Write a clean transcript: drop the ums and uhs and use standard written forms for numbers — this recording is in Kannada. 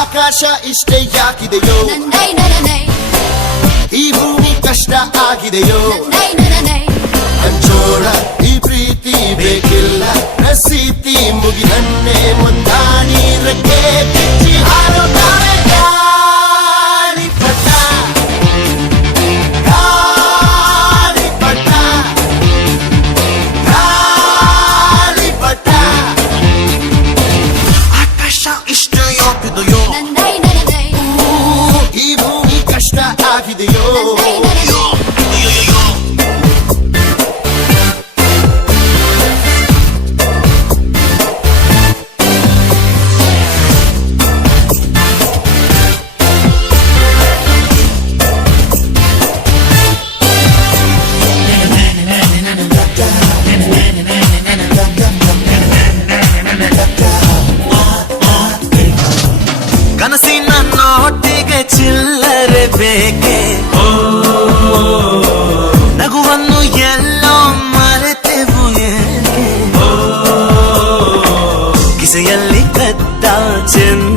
ಆಕಾಶ ಇಷ್ಟೇ ಯಾಕಿದೆಯೋ, ಈ ಭೂಮಿ ಕಷ್ಟ ಆಗಿದೆಯೋ, ಹಂಚೋಳ ಈ ಪ್ರೀತಿ ಬೇಕಿಲ್ಲ, ರಸೀತಿ ಮುಗಿದನ್ನೇ ಮುಂದಾಣಿ ರಕ್ಕೆ ಬಿಚ್ಚಿ ಹಾರುತ್ತಾರೆ ಗಾಳಿಪಟ, ಗಾಳಿಪಟ, ಗಾಳಿಪಟ. ಆಕಾಶ ಇಷ್ಟೇ ಯಾಕಿದೆಯೋ, ಈ ಭೂಮಿ ಕಷ್ಟ ಆಗಿದೆಯೋ, ಕನಸಿನ ನೋಟಿಗೆ ಚಿಲ್ಲರೆ ಬೇಕೆ, ನಗುವನ್ನು ಎಲ್ಲೋ ಮರೆತೆವು ಏಕೆ, ಕಿಸೆಯಲ್ಲಿ ಕದ್ದ ಚೆನ್ನ